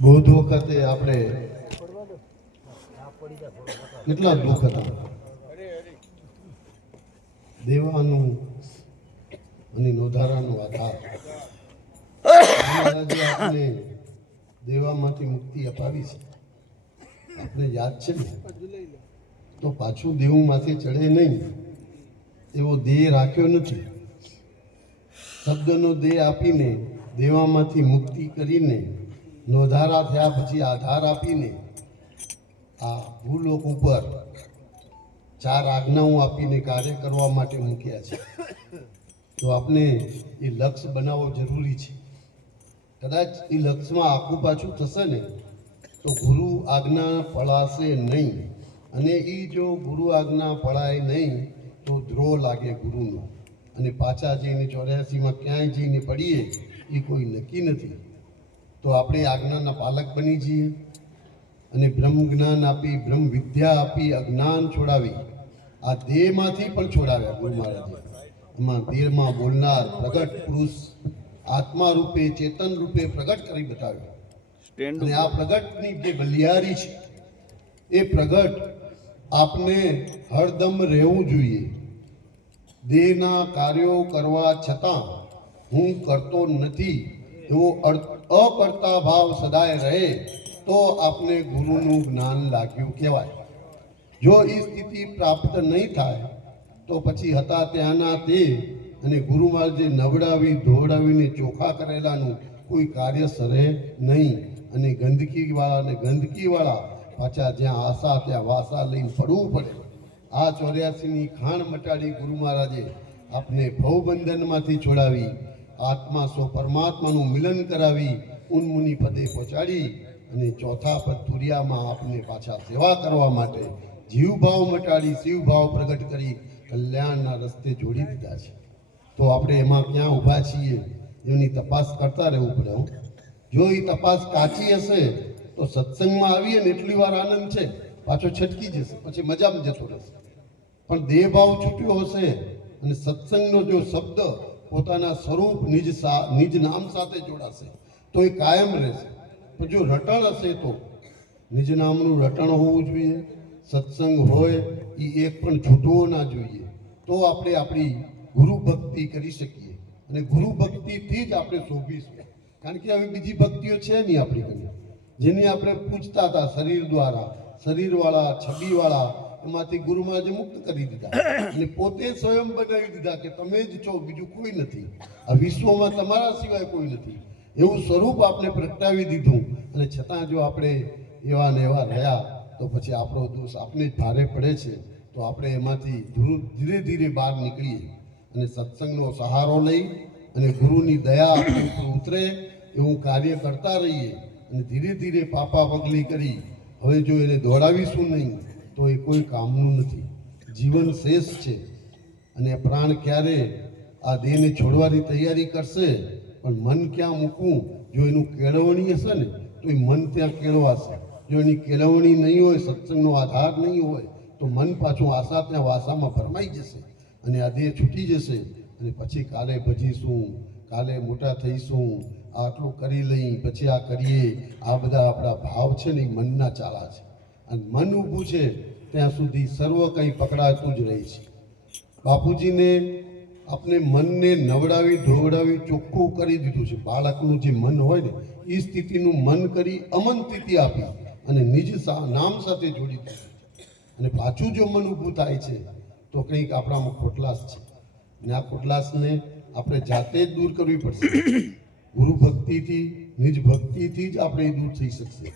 બૌદ્ધ વખતે આપણે કેટલા દુઃખ હતા, દેવાનું અને નોધારાનું આધાર. મહારાજે આપણે દેવામાંથી મુક્તિ અપાવી છે, આપણે યાદ છે ને? તો પાછું દેવમાંથી ચડે નહીં એવો દેહ રાખ્યો નથી. શબ્દનો દેહ આપીને દેવામાંથી મુક્તિ કરીને નોધારા થયા પછી આધાર આપીને આ ભૂલોક ઉપર 4 આજ્ઞાઓ આપીને કાર્ય કરવા માટે મૂક્યા છે. તો આપણે એ લક્ષ્ય બનાવવો જરૂરી છે. કદાચ એ લક્ષ્યમાં આખું પાછું થશે ને તો ગુરુ આજ્ઞા પળાશે નહીં, અને એ જો ગુરુ આજ્ઞા પળાય નહીં તો દ્રોહ લાગે ગુરુનો, અને પાછા જઈને 84માં ક્યાંય જઈને પડીએ એ કોઈ નક્કી નથી. તો આપણે આજ્ઞાના પાલક બની જઈએ અને બ્રહ્મ જ્ઞાન આપી, બ્રહ્મ વિદ્યા આપી, અજ્ઞાન છોડાવી, આ દેહમાંથી પણ છોડાવ્યા ગુરુ મહારાજે. એમાં દેહમાં બોલનાર પ્રગટ પુરુષ આત્મા રૂપે, ચેતન રૂપે પ્રગટ કરી બતાવ્યો. અને આ પ્રગટની જે બલિહારી છે એ પ્રગટ આપને હરદમ રહેવું જોઈએ. દેહના કાર્યો કરવા છતાં હું કરતો નથી એવો અકર્તા ભાવ સદાય રહે તો આપને ગુરુનું જ્ઞાન લાગ્યું કહેવાય. જો એ સ્થિતિ પ્રાપ્ત નહીં થાય તો પછી હતા ત્યાંના તે અને ગુરુ મહારાજે નવડાવી ધોવડાવીને ચોખ્ખા કરેલાનું કોઈ કાર્ય સરે નહીં. અને ગંદકીવાળા પાછા જ્યાં આશા ત્યાં વાસા લઈને પડવું પડે. આ 84ની ખાણ મટાડી ગુરુ મહારાજે આપને ભવબંધનમાંથી છોડાવી, આત્મા સ્વ પરમાત્માનું મિલન કરાવી, ઉન્મુનિ પદે પહોંચાડી અને ચોથા પદ તુરિયામાં આપને પાછા સેવા કરવા માટે જીવભાવ મટાડી શિવભાવ પ્રગટ કરી કલ્યાણના રસ્તે જોડી દીધા છે. તો આપણે એમાં ક્યાં ઊભા છીએ એની તપાસ કરતા રહેવું પડે. જો એ તપાસ કાચી હશે તો સત્સંગમાં આવીએ ને એટલી વાર આનંદ છે, પાછો છટકી જશે, પછી મજામાં જતો રહેશે. પણ દેહભાવ છૂટ્યો હશે અને સત્સંગનો જો શબ્દ પોતાના સ્વરૂપ નિજ નામ સાથે જોડાશે તો એ કાયમ રહેશે. પણ જો રટણ હશે તો નિજ નામનું રટણ હોવું જોઈએ, સત્સંગ હોય એ એક પણ છૂટવો ના જોઈએ. તો આપણે આપણી ગુરુ ભક્તિ કરી શકીએ અને ગુરુ ભક્તિથી જ આપણે શોભીશું. કારણ કે હવે બીજી ભક્તિઓ છે નહીં આપણી કને, જેની આપણે પૂછતા હતા શરીર દ્વારા, શરીરવાળા, છબીવાળા, એમાંથી ગુરુ મહારાજે મુક્ત કરી દીધા અને પોતે સ્વયં બનાવી દીધા કે તમે જ છો, બીજું કોઈ નથી, આ વિશ્વમાં તમારા સિવાય કોઈ નથી, એવું સ્વરૂપ આપણે પ્રગટાવી દીધું. અને છતાં જો આપણે એવા ને એવા રહ્યા તો પછી આપણો દોષ આપણે જ ભારે પડે છે. તો આપણે એમાંથી ધીરે ધીરે બહાર નીકળીએ અને સત્સંગનો સહારો લઈ અને ગુરુની દયા આપણી ઉપર ઉતરે એવું કાર્ય કરતા રહીએ. અને ધીરે ધીરે પાપા પગલી કરી હવે જો એને દોડાવીશું નહીં તો એ કોઈ કામનું નથી. જીવન શેષ છે અને પ્રાણ ક્યારે આ દેહને છોડવાની તૈયારી કરશે, પણ મન ક્યાં મૂકવું? જો એનું કેળવણી હશે ને તો એ મન ત્યાં કેળવાશે. જો એની કેળવણી નહીં હોય, સત્સંગનો આધાર નહીં હોય તો મન પાછું આશા ત્યાં વાસામાં ભરમાઈ જશે અને આ દેહ છૂટી જશે. અને પછી કાલે ભજીશું, કાલે મોટા થઈશું, આટલું કરી લઈ, પછી આ કરીએ, આ બધા આપણા ભાવ છે ને એ મનના ચાલા છે. અને મન ઊભું છે ત્યાં સુધી સર્વ કંઈ પકડાતું જ રહે છે. બાપુજીને આપણે મનને નવડાવી ધોવડાવી ચોખ્ખું કરી દીધું છે. બાળકનું જે મન હોય ને એ સ્થિતિનું મન કરી અમન સ્થિતિ આપી અને નિજ નામ સાથે જોડી દીધું છે. અને પાછું જો મન ઊભું થાય છે તો કંઈક આપણામાં ખોટલાસ છે અને આ ખોટલાસને આપણે જાતે જ દૂર કરવી પડશે. ગુરુ ભક્તિથી, નિજ ભક્તિથી જ આપણે દૂર થઈ શકશે.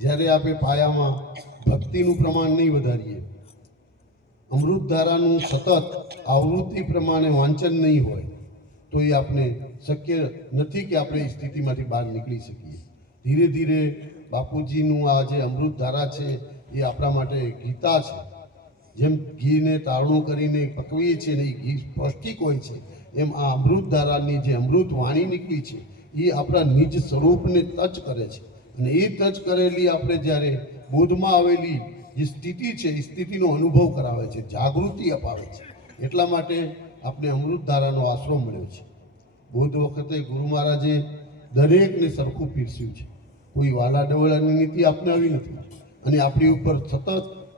જ્યારે આપણે પાયામાં ભક્તિનું પ્રમાણ નહીં વધારીએ, અમૃતધારાનું સતત આવૃત્તિ પ્રમાણે વાંચન નહીં હોય તો એ આપણે શક્ય નથી કે આપણે એ સ્થિતિમાંથી બહાર નીકળી શકીએ. ધીરે ધીરે બાપુજીનું આ જે અમૃતધારા છે એ આપણા માટે ગીતા છે. જેમ ઘીને તારણું કરીને પકવીએ છીએ ને એ ઘી પૌષ્ટિક હોય છે, એમ આ અમૃતધારાની જે અમૃત વાણી નીકળી છે એ આપણા નિજ સ્વરૂપને ટચ કરે છે. અને એ ટચ કરેલી આપણે જ્યારે બોધમાં આવેલી જે સ્થિતિ છે એ સ્થિતિનો અનુભવ કરાવે છે, જાગૃતિ અપાવે છે. એટલા માટે આપણે અમૃતધારાનો આશરો મળ્યો છે. બુદ્ધ વખતે ગુરુ મહારાજે દરેકને સરખું પીરસ્યું છે, કોઈ વાલા ડવલાની નીતિ અપનાવી નથી. અને આપણી ઉપર સતત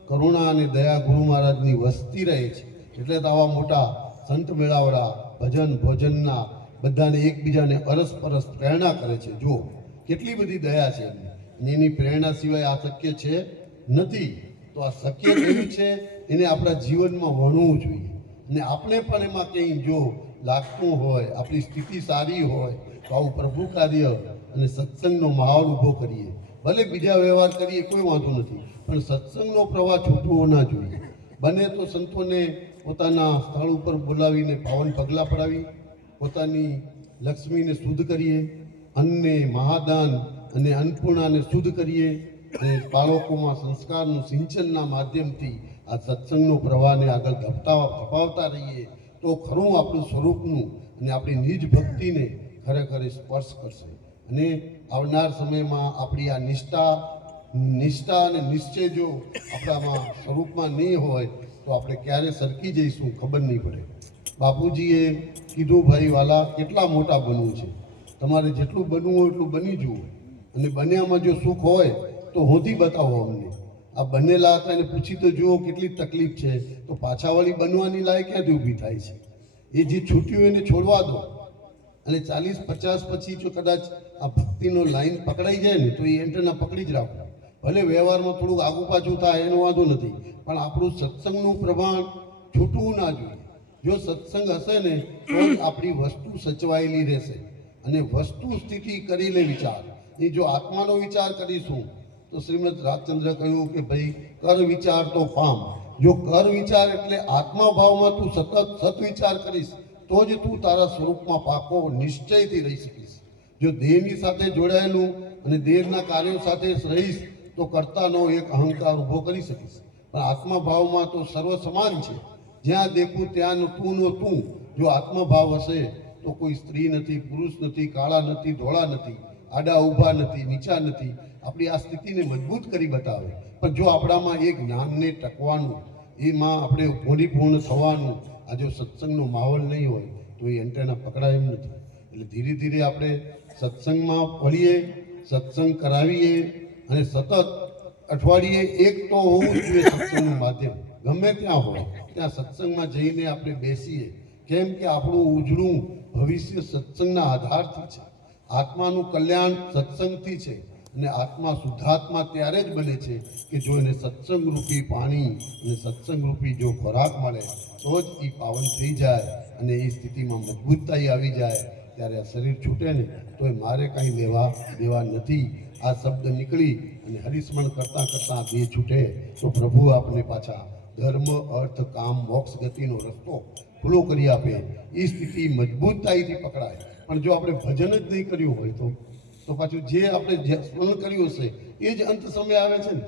કરુણા અને દયા ગુરુ મહારાજની વસતી રહે છે. એટલે તો આવા મોટા સંત મેળાવડા ભજન ભોજનના બધાને એકબીજાને અરસપરસ પ્રેરણા કરે છે. જો કેટલી બધી દયા છે એમની, અને એની પ્રેરણા સિવાય આ શક્ય છે નથી. તો આ શક્ય થયું છે એને આપણા જીવનમાં વણવું જોઈએ. અને આપણે પણ એમાં કંઈ જો લાગતું હોય, આપણી સ્થિતિ સારી હોય, તો આવું પ્રભુ કાર્ય અને સત્સંગનો માહોલ ઊભો કરીએ. ભલે બીજા વ્યવહાર કરીએ કોઈ વાંધો નથી, પણ સત્સંગનો પ્રવાહ છૂટવો ના જોઈએ. બને તો સંતોને પોતાના સ્થળ ઉપર બોલાવીને પાવન પગલાં પડાવી પોતાની લક્ષ્મીને શુદ્ધ કરીએ, અન્નને મહાદાન અને અન્નપૂર્ણાને શુદ્ધ કરીએ, અને બાળકોમાં સંસ્કારનું સિંચનના માધ્યમથી આ સત્સંગનો પ્રવાહને આગળ ધપાવતા રહીએ તો ખરું આપણું સ્વરૂપનું અને આપણી નિજ ભક્તિને ખરેખર સ્પર્શ કરશે. અને આવનાર સમયમાં આપણી આ નિષ્ઠા અને નિશ્ચય જો આપણામાં સ્વરૂપમાં નહીં હોય તો આપણે ક્યારે સરકી જઈશું ખબર નહીં પડે. બાપુજીએ કીધું, ભાઈ વાલા, કેટલા મોટા બનવું છે, તમારે જેટલું બનવું હોય એટલું બની જુઓ, અને બન્યામાં જો સુખ હોય તો હોતી બતાવો અમને. આ બનેલા હતા એને પૂછી તો જુઓ કેટલી તકલીફ છે, તો પાછાવાળી બનવાની લાયક ક્યાંથી ઊભી થાય છે? એ જે છૂટ્યું એને છોડવા દો. અને 40-50 પછી જો કદાચ આ ભક્તિનો લાઈન પકડાઈ જાય ને તો એ એન્ટરના પકડી જ રાખો. ભલે વ્યવહારમાં થોડુંક આગુ પાછું થાય એનો વાંધો નથી, પણ આપણું સત્સંગનું પ્રમાણ છૂટવું ના જોઈએ. જો સત્સંગ હશે ને તો જ આપણી વસ્તુ સચવાયેલી રહેશે. અને વસ્તુ સ્થિતિ કરી લે વિચાર. એ જો આત્માનો વિચાર કરીશું તો શ્રીમદ રાજચંદ્ર કહ્યું કે ભાઈ કર વિચાર તો પામ. જો કર વિચાર એટલે આત્મા ભાવમાં તું સતત સત વિચાર કરીશ તો જ તું તારા સ્વરૂપમાં પાકો નિશ્ચયથી રહી શકીશ. જો દેહની સાથે જોડાયેલું અને દેહના કાર્યો સાથે રહીશ તો કર્તાનો એક અહંકાર ઊભો કરી શકીશ. પણ આત્મા ભાવમાં તો સર્વ સમાન છે. જ્યાં દેખું ત્યાં તું નો તું. જો આત્મભાવ હશે તો કોઈ સ્ત્રી નથી, પુરુષ નથી, કાળા નથી, ધોળા નથી, આડા ઊભા નથી, નીચા નથી. આપણી આ સ્થિતિને મજબૂત કરી બતાવે. પણ જો આપણામાં એ જ્ઞાનને ટકવાનું, એમાં આપણે પરિપૂર્ણ થવાનું, આ જો સત્સંગનો માહોલ નહીં હોય તો એ એન્ટેના પકડાય એમ નથી. એટલે ધીરે ધીરે આપણે સત્સંગમાં પડીએ, સત્સંગ કરાવીએ, અને સતત અઠવાડિયે એક તો હોવું જોઈએ સત્સંગનું માધ્યમ. ગમે ત્યાં હોય ત્યાં સત્સંગમાં જઈને આપણે બેસીએ. કેમ કે આપણું ઉજળું ભવિષ્ય સત્સંગના આધારથી છે. આત્માનું કલ્યાણ સત્સંગથી છે. અને આત્મા શુદ્ધાત્મા ત્યારે જ બને છે કે જો એને સત્સંગ રૂપી પાણી અને સત્સંગ રૂપી જો ખોરાક મળે તો જ એ પાવન થઈ જાય અને એ સ્થિતિમાં મજબૂતાઈ આવી જાય. ત્યારે આ શરીર છૂટે ને તો એ મારે કાંઈ લેવા દેવા નથી. આ શબ્દ નીકળી અને હરિસ્મરણ કરતાં કરતાં દેહ છૂટે તો પ્રભુ આપને પાછા ધર્મ, અર્થ, કામ, મોક્ષ ગતિનો રસ્તો ખુલ્લો કરી આપે. એ સ્થિતિ મજબૂતાઈથી પકડાય. પણ જો આપણે ભજન જ નહીં કર્યું હોય તો પાછું જે આપણે સ્મરણ કર્યું હશે એ જ અંત સમય આવે છે ને.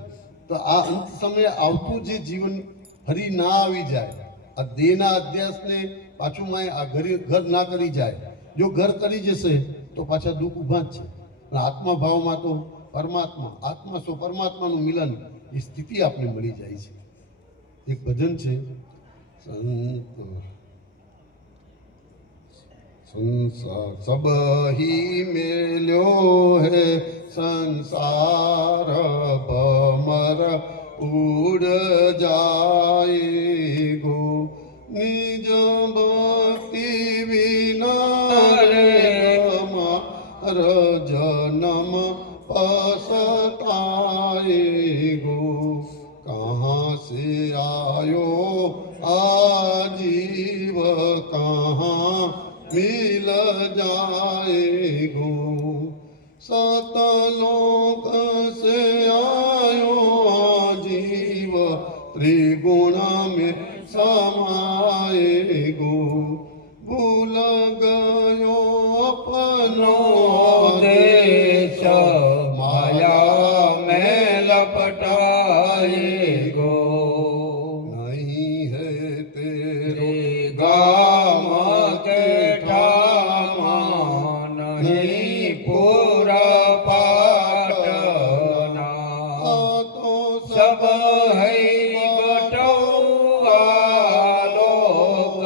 તો આ અંત સમય આવતું જે જીવન ફરી ના આવી જાય, આ દેહના અધ્યાસને પાછું આ ઘર ના કરી જાય. જો ઘર કરી જશે તો પાછા દુઃખ ઊભા જ છે. પણ આત્મા ભાવમાં તો પરમાત્મા, આત્મા સો પરમાત્માનું મિલન, એ સ્થિતિ આપણે મળી જાય છે. એક ભજન છે, संसार सब ही मेल्यो है संसार भमर उड़ जाएगो निज भक्ति विना रे हमार जन्म पछताएगो कहाँ से आयो आजीव कहाँ मिल जाएगो सतलोक से आयो जीव त्रिगुण में समाएगो भूल गयो अपनो देश माया में लपटाएगो नहीं है तेरे गाम के सब है बटुआ लोक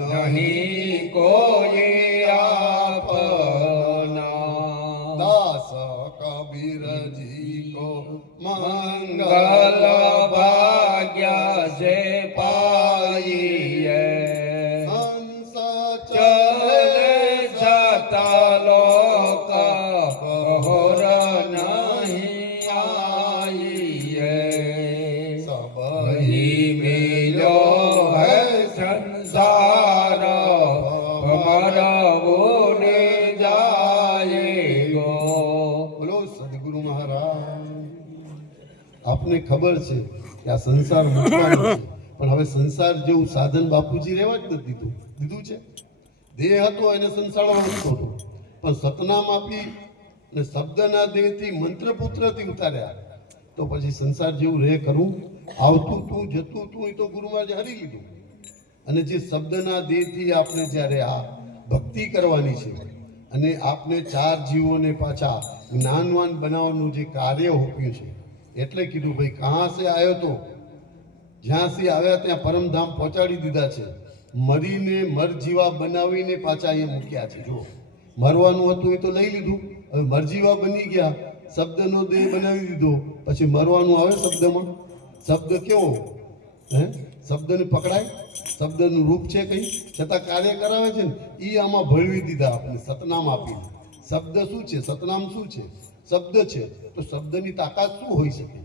नहीं कोई આપને ખબર છે કે આ સંસાર મૂકવાનો છે, પણ હવે સંસાર જેવું સાધન બાપુજી રહેવા જ નથી દીધું છે. દેહ હતો એને સંસારવા મૂકતો હતો, પણ સતનામ આપી અને શબ્દના દેહથી મંત્રપુત્રથી ઉતાર્યા, તો પછી સંસાર જેવું રહે કરું? આવતું તું જતું તું એ તો ગુરુમાં હરી લીધું. અને જે શબ્દના દેહથી આપણે જ્યારે આ ભક્તિ કરવાની છે અને આપને ચાર જીવોને પાછા જ્ઞાનવાન બનાવવાનું જે કાર્ય હોપ્યું છે, એટલે કીધું ભાઈ કહાં સે આવ્યો તો જ્યાંથી આવ્યા ત્યાં પરમધામ પહોંચાડી દીધા છે. મરીને મરજીવા બનાવીને પાછા અહીંયા મૂક્યા છે. જો મરવાનું હતું એ તો લઈ લીધું, હવે મરજીવા બની ગયા, શબ્દનો દેહ બનાવી દીધો, પછી મરવાનું આવે શબ્દમાં? શબ્દ કેવો હે? શબ્દને પકડાય? શબ્દનું રૂપ છે કંઈ, છતાં કાર્ય કરાવે છે ને. એ આમાં ભળવી દીધા આપણે સતનામ આપીને. શબ્દ શું છે? સતનામ શું છે? શબ્દ છે. તો શબ્દની તાકાત શું હોઈ શકે?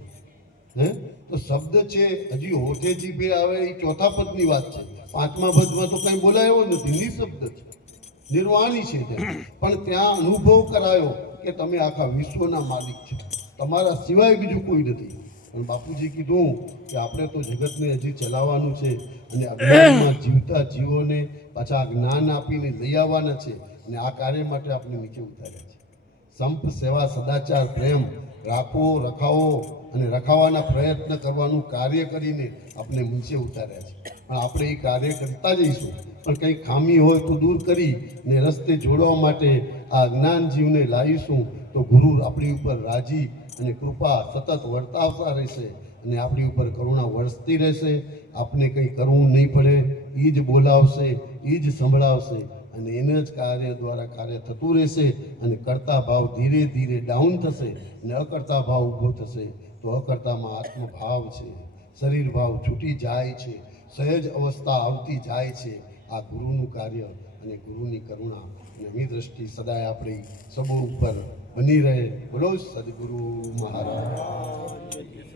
હે? તો શબ્દ છે, હજી હોઠે જીભે આવે એ ચોથા પદની વાત છે. પાંચમા પદમાં તો કંઈ બોલાયો નથી, નિશબ્દ છે, નિર્વાણી છે તે. પણ ત્યાં અનુભવ કરાયો કે તમે આખા વિશ્વના માલિક છો, તમારા સિવાય બીજું કોઈ નથી. પણ બાપુજી કીધું કે આપણે તો જગતને હજી ચલાવવાનું છે અને અજ્ઞાનમાં જીવતા જીવોને પાછા જ્ઞાન આપીને લઈ આવવાના છે, અને આ કાર્ય માટે આપણે નીચે ઉતાર્યા છે. સંપ, સેવા, સદાચાર, પ્રેમ રાખવો, રખાવો અને રખાવાના પ્રયત્ન કરવાનું કાર્ય કરીને આપણે નીચે ઉતાર્યા છે. પણ આપણે એ કાર્ય કરતા જઈશું, પણ કંઈ ખામી હોય તો દૂર કરી ને રસ્તે જોડવા માટે આ જ્ઞાન જીવને લાવીશું, તો ગુરુ આપણી ઉપર રાજી અને કૃપા સતત વર્તાવતા રહેશે અને આપણી ઉપર કરુણા વરસતી રહેશે. આપણે કંઈ કરવું નહીં પડે, એ જ બોલાવશે, એ જ સંભળાવશે અને એને જ કાર્ય દ્વારા કાર્ય થતું રહેશે. અને કરતા ભાવ ધીરે ધીરે ડાઉન થશે અને અકર્તા ભાવ ઊભો થશે. તો અકર્તામાં આત્મભાવ છે, શરીર ભાવ છૂટી જાય છે, સહજ અવસ્થા આવતી જાય છે. આ ગુરુનું કાર્ય અને ગુરુની કરુણા અને એની દ્રષ્ટિ સદાય આપણી સબો ઉપર બની રહે. બોલો સદગુરુ મહારાજ.